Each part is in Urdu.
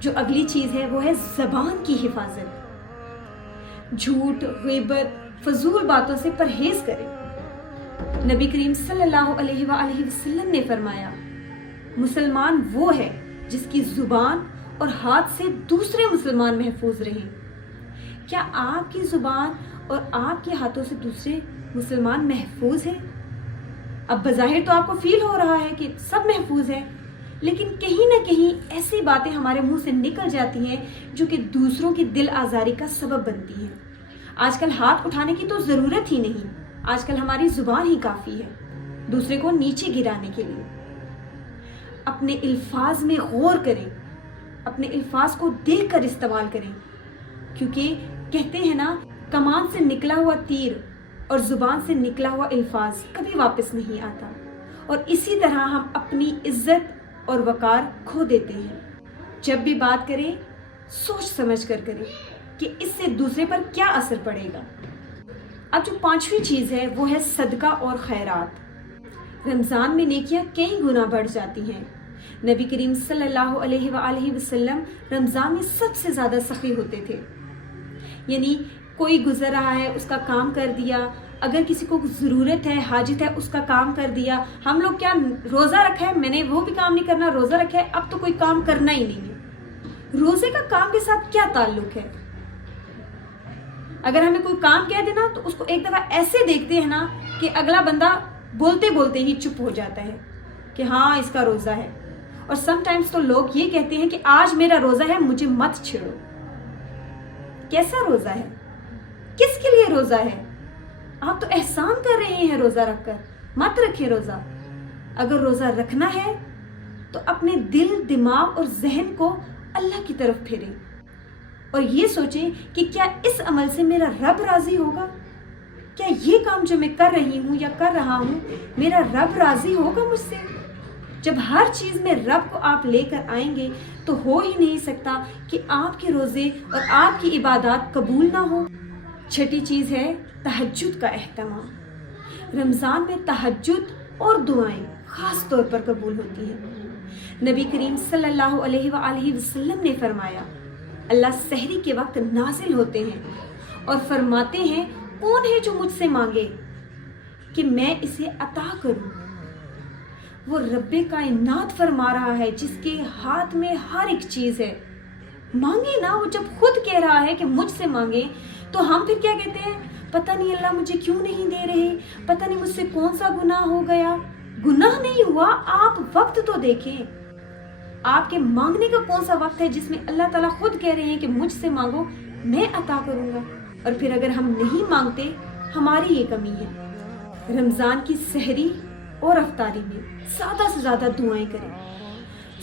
جو اگلی چیز ہے وہ ہے زبان کی حفاظت. جھوٹ، غیبت، فضول باتوں سے پرہیز کریں. نبی کریم صلی اللہ علیہ وآلہ وسلم نے فرمایا مسلمان وہ ہے جس کی زبان اور ہاتھ سے دوسرے مسلمان محفوظ رہیں. کیا آپ کی زبان اور آپ کے ہاتھوں سے دوسرے مسلمان محفوظ ہیں؟ اب بظاہر تو آپ کو فیل ہو رہا ہے کہ سب محفوظ ہے، لیکن کہیں نہ کہیں ایسی باتیں ہمارے منہ سے نکل جاتی ہیں جو کہ دوسروں کی دل آزاری کا سبب بنتی ہیں. آج کل ہاتھ اٹھانے کی تو ضرورت ہی نہیں، آج کل ہماری زبان ہی کافی ہے دوسرے کو نیچے گرانے کے لیے. اپنے الفاظ میں غور کریں، اپنے الفاظ کو دیکھ کر استعمال کریں، کیونکہ کہتے ہیں نا کمان سے نکلا ہوا تیر اور زبان سے نکلا ہوا الفاظ کبھی واپس نہیں آتا. اور اسی طرح ہم اپنی عزت اور وقار کھو دیتے ہیں. جب بھی بات کریں سوچ سمجھ کر کریں کہ اس سے دوسرے پر کیا اثر پڑے گا. اب جو 5ویں چیز ہے وہ ہے صدقہ اور خیرات. رمضان میں نیکیاں کئی گنا بڑھ جاتی ہیں. نبی کریم صلی اللہ علیہ وآلہ وسلم رمضان میں سب سے زیادہ سخی ہوتے تھے. یعنی کوئی گزر رہا ہے اس کا کام کر دیا، اگر کسی کو ضرورت ہے، حاجت ہے، اس کا کام کر دیا. ہم لوگ کیا روزہ رکھا ہے میں نے وہ بھی کام نہیں کرنا، روزہ رکھا ہے اب تو کوئی کام کرنا ہی نہیں ہے. روزے کا کام کے ساتھ کیا تعلق ہے؟ اگر ہمیں کوئی کام کہہ دینا تو اس کو ایک دفعہ ایسے دیکھتے ہیں نا کہ اگلا بندہ بولتے بولتے ہی چپ ہو جاتا ہے کہ ہاں اس کا روزہ ہے. اور سم ٹائمز تو لوگ یہ کہتے ہیں کہ آج میرا روزہ ہے مجھے مت چھیڑو. کیسا روزہ ہے؟ کس کے لیے روزہ ہے؟ آپ تو احسان کر رہے ہیں روزہ رکھ کر. مت رکھیں روزہ. اگر روزہ رکھنا ہے تو اپنے دل، دماغ اور ذہن کو اللہ کی طرف پھیریں اور یہ سوچیں کہ کیا اس عمل سے میرا رب راضی ہوگا؟ کیا یہ کام جو میں کر رہی ہوں یا کر رہا ہوں میرا رب راضی ہوگا مجھ سے؟ جب ہر چیز میں رب کو آپ لے کر آئیں گے تو ہو ہی نہیں سکتا کہ آپ کے روزے اور آپ کی عبادات قبول نہ ہو. 6ٹھی چیز ہے تہجد کا اہتمام. رمضان میں تہجد اور دعائیں خاص طور پر قبول ہوتی ہیں. نبی کریم صلی اللہ علیہ وآلہ وسلم نے فرمایا اللہ سحری کے وقت نازل ہوتے ہیں اور فرماتے ہیں کون ہے جو مجھ سے مانگے کہ میں اسے عطا کروں. وہ رب کائنات فرما رہا ہے جس کے ہاتھ میں ہر ایک چیز ہے. مانگے نا. وہ جب خود کہہ رہا ہے کہ مجھ سے مانگے تو ہم پھر کیا کہتے ہیں؟ پتہ نہیں اللہ مجھے کیوں نہیں دے رہے، پتہ نہیں مجھ سے کون سا گناہ ہو گیا. گناہ نہیں ہوا، آپ وقت تو دیکھیں. آپ کے مانگنے کا کون سا وقت ہے جس میں اللہ تعالیٰ خود کہہ رہے ہیں کہ مجھ سے مانگو میں عطا کروں گا. اور پھر اگر ہم نہیں مانگتے ہماری یہ کمی ہے. رمضان کی سحری اور افطاری میں زیادہ سے زیادہ دعائیں کریں.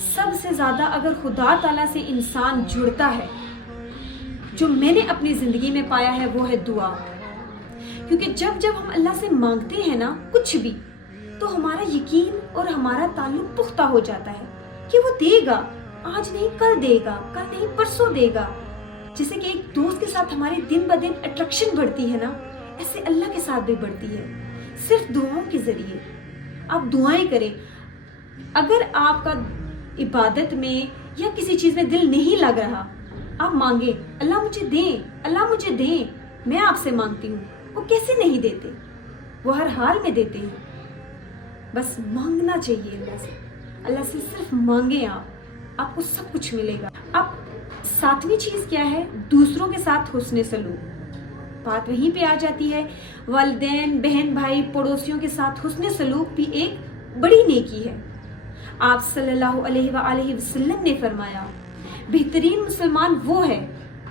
سب سے زیادہ اگر خدا تعالیٰ سے انسان جڑتا ہے، جو میں نے اپنی زندگی میں پایا ہے وہ ہے دعا. کیونکہ جب ہم اللہ سے مانگتے ہیں نا کچھ بھی تو ہمارا یقین اور ہمارا تعلق پختہ ہو جاتا ہے کہ وہ دے گا. آج نہیں کل دے گا، کل نہیں پرسوں دے گا. جیسے کہ ایک دوست کے ساتھ ہماری دن بہ دن اٹریکشن بڑھتی ہے نا، ایسے اللہ کے ساتھ بھی بڑھتی ہے صرف دعاؤں کے ذریعے. آپ دعائیں کریں. اگر آپ کا عبادت میں یا کسی چیز میں دل نہیں لگ رہا، آپ مانگیں اللہ مجھے دیں، اللہ مجھے دیں، میں آپ سے مانگتی ہوں. وہ کیسے نہیں دیتے؟ وہ ہر حال میں دیتے ہیں. بس مانگنا چاہیے اللہ سے. اللہ سے صرف مانگیں، آپ کو سب کچھ ملے گا. اب 7ویں چیز کیا ہے؟ دوسروں کے ساتھ حسن سلوک. بات وہیں پہ آ جاتی ہے. والدین، بہن بھائی، پڑوسیوں کے ساتھ حسن سلوک بھی ایک بڑی نیکی ہے. آپ صلی اللہ علیہ وآلہ وسلم نے فرمایا بہترین مسلمان وہ ہے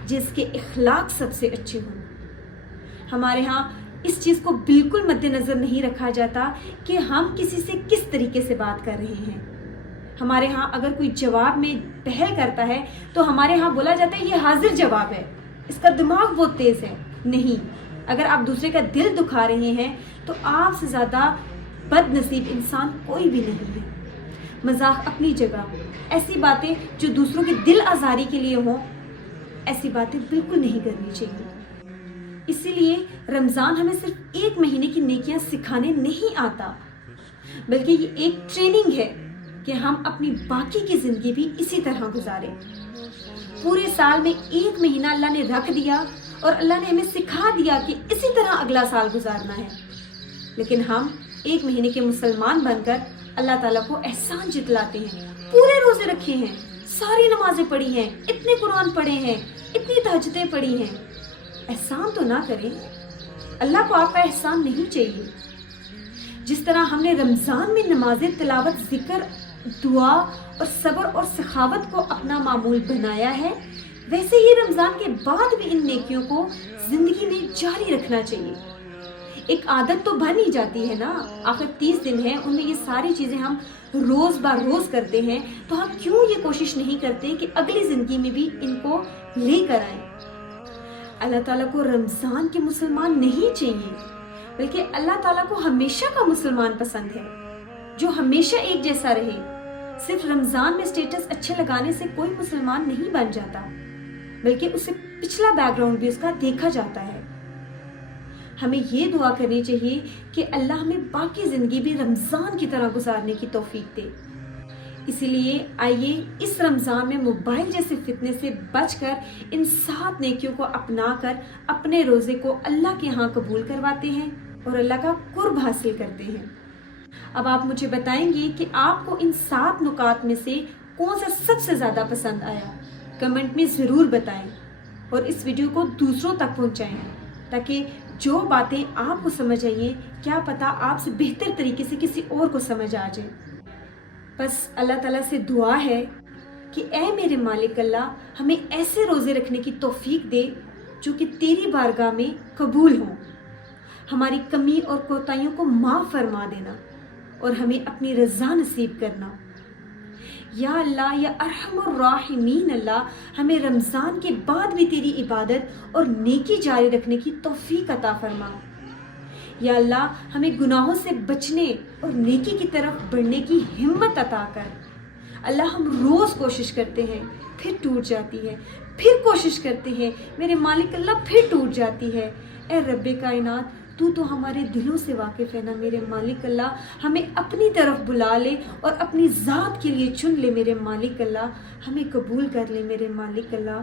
جس کے اخلاق سب سے اچھے ہوں. ہمارے ہاں اس چیز کو بالکل مد نظر نہیں رکھا جاتا کہ ہم کسی سے کس طریقے سے بات کر رہے ہیں. ہمارے ہاں اگر کوئی جواب میں پہل کرتا ہے تو ہمارے ہاں بولا جاتا ہے یہ حاضر جواب ہے، اس کا دماغ بہت تیز ہے. نہیں، اگر آپ دوسرے کا دل دکھا رہے ہیں تو آپ سے زیادہ بد نصیب انسان کوئی بھی نہیں ہے. مذاق اپنی جگہ، ایسی باتیں جو دوسروں کی دل آزاری کے لیے ہوں ایسی باتیں بالکل نہیں کرنی چاہیے. اسی لیے رمضان ہمیں صرف 1 مہینے کی نیکیاں سکھانے نہیں آتا، بلکہ یہ ایک ٹریننگ ہے کہ ہم اپنی باقی کی زندگی بھی اسی طرح گزاریں. پورے سال میں ایک مہینہ اللہ نے رکھ دیا اور اللہ نے ہمیں سکھا دیا کہ اسی طرح اگلا سال گزارنا ہے، لیکن ہم ایک مہینے کے مسلمان بن کر اللہ تعالیٰ کو احسان جتلاتے ہیں، پورے روزے رکھے ہیں، ساری نمازیں پڑھی ہیں، اتنے قرآن پڑھے ہیں، اتنی تہجدیں پڑھی ہیں۔ احسان تو نہ کریں، اللہ کو آپ کا احسان نہیں چاہیے۔ جس طرح ہم نے رمضان میں نماز تلاوت، ذکر، دعا اور صبر اور سخاوت کو اپنا معمول بنایا ہے، ویسے ہی رمضان کے بعد بھی ان نیکیوں کو زندگی میں جاری رکھنا چاہیے۔ ایک عادت تو بن ہی جاتی ہے نا، آخر 30 دن ہیں، ان میں یہ ساری چیزیں ہم روز بار روز کرتے ہیں، تو ہم کیوں یہ کوشش نہیں کرتے کہ اگلی زندگی میں بھی ان کو لے کر آئیں۔ اللہ تعالیٰ کو رمضان کے مسلمان نہیں چاہیے، بلکہ اللہ تعالیٰ کو ہمیشہ کا مسلمان پسند ہے، جو ہمیشہ ایک جیسا رہے۔ صرف رمضان میں سٹیٹس اچھے لگانے سے کوئی مسلمان نہیں بن جاتا، بلکہ اسے پچھلا بیک گراؤنڈ بھی اس کا دیکھا جاتا ہے۔ ہمیں یہ دعا کرنی چاہیے کہ اللہ ہمیں باقی زندگی بھی رمضان کی طرح گزارنے کی توفیق دے۔ اسی لیے آئیے اس رمضان میں موبائل جیسے فتنے سے بچ کر ان 7 نیکیوں کو اپنا کر اپنے روزے کو اللہ کے ہاں قبول کرواتے ہیں اور اللہ کا قرب حاصل کرتے ہیں۔ اب آپ مجھے بتائیں گے کہ آپ کو ان 7 نکات میں سے کون سا سب سے زیادہ پسند آیا؟ کمنٹ میں ضرور بتائیں اور اس ویڈیو کو دوسروں تک پہنچائیں تاکہ جو باتیں آپ کو سمجھ آئیں، کیا پتہ آپ سے بہتر طریقے سے کسی اور کو سمجھ آ جائے۔ بس اللہ تعالیٰ سے دعا ہے کہ اے میرے مالک اللہ، ہمیں ایسے روزے رکھنے کی توفیق دے جو کہ تیری بارگاہ میں قبول ہوں۔ ہماری کمی اور کوتاہیوں کو معاف فرما دینا اور ہمیں اپنی رضا نصیب کرنا۔ یا اللہ، یا ارحم الراحمین اللہ، ہمیں رمضان کے بعد بھی تیری عبادت اور نیکی جاری رکھنے کی توفیق عطا فرما۔ یا اللہ، ہمیں گناہوں سے بچنے اور نیکی کی طرف بڑھنے کی ہمت عطا کر۔ اللہ، ہم روز کوشش کرتے ہیں، پھر ٹوٹ جاتی ہے، پھر کوشش کرتے ہیں، میرے مالک اللہ، پھر ٹوٹ جاتی ہے۔ اے رب کائنات، تو ہمارے دلوں سے واقف ہے نا میرے مالک اللہ، ہمیں اپنی طرف بلا لے اور اپنی ذات کے لیے چن لے میرے مالک اللہ، ہمیں قبول کر لے میرے مالک اللہ۔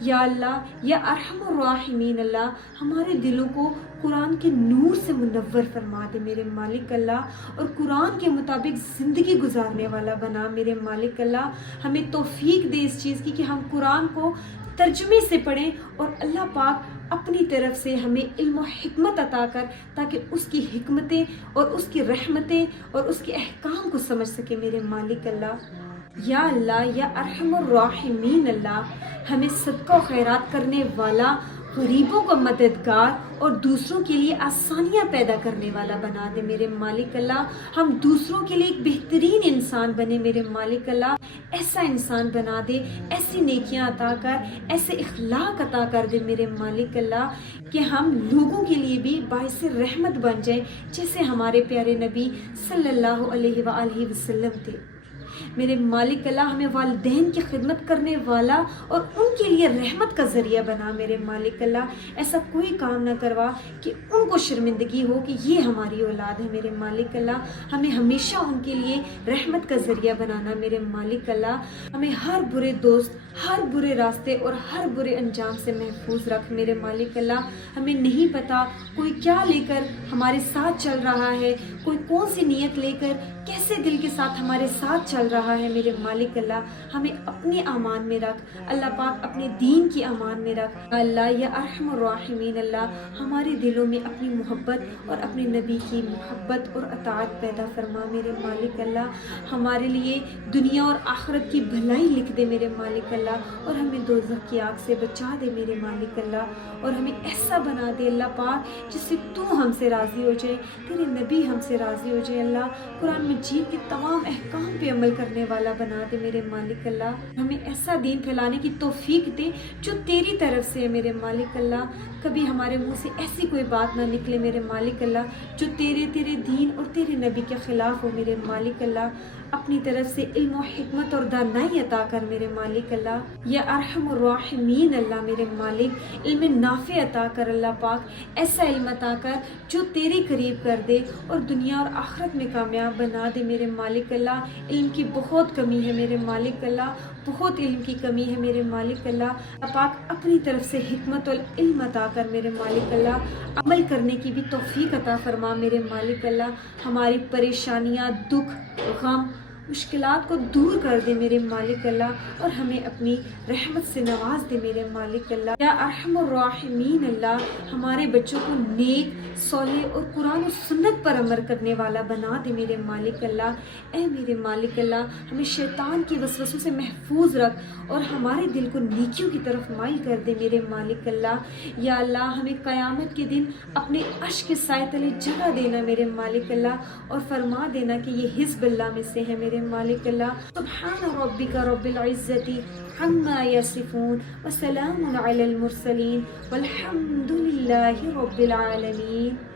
یا اللہ، یا ارحم الراحمین اللہ، ہمارے دلوں کو قرآن کے نور سے منور فرما دے میرے مالک اللہ، اور قرآن کے مطابق زندگی گزارنے والا بنا میرے مالک اللہ۔ ہمیں توفیق دے اس چیز کی کہ ہم قرآن کو ترجمے سے پڑھیں اور اللہ پاک اپنی طرف سے ہمیں علم و حکمت عطا کر تاکہ اس کی حکمتیں اور اس کی رحمتیں اور اس کے احکام کو سمجھ سکے میرے مالک اللہ۔ یا اللہ، یا ارحم الراحمین اللہ، ہمیں صدقہ و خیرات کرنے والا، غریبوں کا مددگار اور دوسروں کے لیے آسانیاں پیدا کرنے والا بنا دے میرے مالک اللہ۔ ہم دوسروں کے لیے ایک بہترین انسان بنے میرے مالک اللہ، ایسا انسان بنا دے، ایسی نیکیاں عطا کر، ایسے اخلاق عطا کر دے میرے مالک اللہ کہ ہم لوگوں کے لیے بھی باعث رحمت بن جائیں، جیسے ہمارے پیارے نبی صلی اللہ علیہ وآلہ وسلم تھے۔ میرے مالک اللہ، ہمیں والدین کی خدمت کرنے والا اور ان کے لیے رحمت کا ذریعہ بنا میرے مالک اللہ۔ ایسا کوئی کام نہ کروا کہ ان کو شرمندگی ہو کہ یہ ہماری اولاد ہے میرے مالک اللہ۔ ہمیں ہمیشہ ان کے لیے رحمت کا ذریعہ بنانا میرے مالک اللہ۔ ہمیں ہر برے دوست، ہر برے راستے اور ہر برے انجام سے محفوظ رکھ میرے مالک اللہ۔ ہمیں نہیں پتا کوئی کیا لے کر ہمارے ساتھ چل رہا ہے، کوئی کون سی نیت لے کر کیسے دل کے ساتھ ہمارے ساتھ چل رہا ہے میرے مالک اللہ۔ ہمیں اپنے امان میں رکھ اللہ پاک، اپنے دین کی امان میں رکھ اللہ۔ یا ارحم الراحمین اللہ، ہمارے دلوں میں اپنی محبت اور اپنے نبی کی محبت اور اطاعت پیدا فرما میرے مالک اللہ۔ ہمارے لیے دنیا اور آخرت کی بھلائی لکھ دے میرے مالک اللہ، اور ہمیں دوزخ کی آگ سے بچا دے میرے مالک اللہ، اور ہمیں ایسا بنا دے اللہ پاک جس سے تو ہم سے راضی ہو جائے، تیرے نبی ہم سے راضی ہو جائے اللہ۔ قرآن مجید کے تمام احکام پہ عمل کرنے والا بنا دے میرے مالک اللہ۔ ہمیں ایسا دین پھیلانے کی توفیق دے جو تیری طرف سے ہے میرے مالک اللہ۔ کبھی ہمارے منہ سے ایسی کوئی بات نہ نکلے میرے مالک اللہ جو تیرے دین اور تیرے نبی کے خلاف ہو میرے مالک اللہ۔ اپنی طرف سے علم و حکمت اور دانائی عطا کر میرے مالک اللہ۔ یا ارحم الراحمین اللہ، میرے مالک علم نافع عطا کر اللہ پاک، ایسا علم عطا کر جو تیرے قریب کر دے اور دنیا اور آخرت میں کامیاب بنا دے میرے مالک اللہ۔ علم کی بہت کمی ہے میرے مالک اللہ، بہت علم کی کمی ہے میرے مالک اللہ پاک اپنی طرف سے حکمت والعلم عطا کر میرے مالک اللہ عمل کرنے کی بھی توفیق عطا فرما میرے مالک اللہ ہماری پریشانیاں دکھ غم مشکلات کو دور کر دے میرے مالک اللہ اور ہمیں اپنی رحمت سے نواز دے میرے مالک اللہ یا ارحم الراحمین اللہ ہمارے بچوں کو نیک صالح اور قرآن و سنت پر عمل کرنے والا بنا دے میرے مالک اللہ اے میرے مالک اللہ ہمیں شیطان کی وسوسوں سے محفوظ رکھ اور ہمارے دل کو نیکیوں کی طرف مائل کر دے میرے مالک اللہ یا اللہ ہمیں قیامت کے دن اپنے عرش کے سائے تلے جگہ دینا میرے مالک اللہ اور فرما دینا کہ یہ حزب اللہ میں سے ہے میرے مالک اللہ سبحان ربک رب العزت عما یصفون وسلام علی المرسلین والحمد للہ رب العالمین.